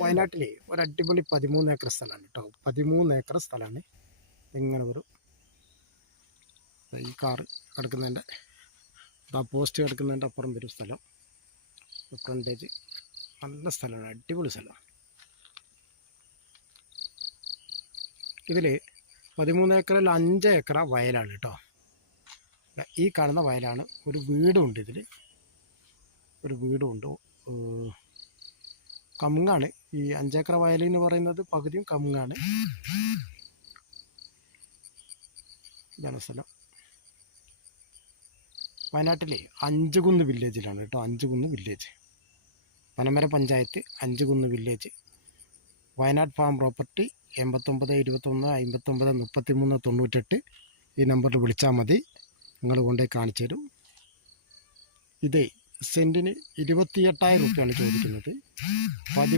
വയനാട്ടിലെ ഒരു അടിപൊളി പതിമൂന്ന് ഏക്കർ സ്ഥലമാണ് കേട്ടോ. പതിമൂന്ന് ഏക്കർ സ്ഥലമാണ് ഇങ്ങനെ ഒരു ഈ കാറ് കിടക്കുന്നതിന്റെ ആ പോസ്റ്റ് കിടക്കുന്നതിന്റെ അപ്പുറം വരും സ്ഥലം. ഫ്രണ്ടേജ് നല്ല സ്ഥലമാണ് അടിപൊളി സ്ഥലമാണ്. ഇതിൽ പതിമൂന്ന് ഏക്കറിൽ അഞ്ച് ഏക്കറ വയലാണ് കേട്ടോ. ഈ കാണുന്ന വയലാണ് ഒരു വീടുമുണ്ട് ഇതിൽ ഒരു വീടുമുണ്ട് കമുങ്ങാണ്. ഈ അഞ്ചേക്കർ വയൽ എന്ന് പറയുന്നത് പകുതിയും കമുങ്ങാണ്. ഇതാണ് സ്ഥലം. വയനാട്ടിലെ അഞ്ചുകുന്ന് വില്ലേജിലാണ് കേട്ടോ. Anjukunnu village. Panamara panchayat Anjukunnu village. Wayanad farm property എൺപത്തൊമ്പത് ഇരുപത്തൊന്ന് അമ്പത്തൊമ്പത് മുപ്പത്തി മൂന്ന് തൊണ്ണൂറ്റെട്ട്. ഈ നമ്പറിൽ വിളിച്ചാൽ മതി. നിങ്ങൾ കൊണ്ടുപോയി കാണിച്ചു തരും. ഇതേ സെന്റിന് ഇരുപത്തിയെട്ടായിരം റുപ്യാണ് ചോദിക്കുന്നത്. പതിമൂന്ന്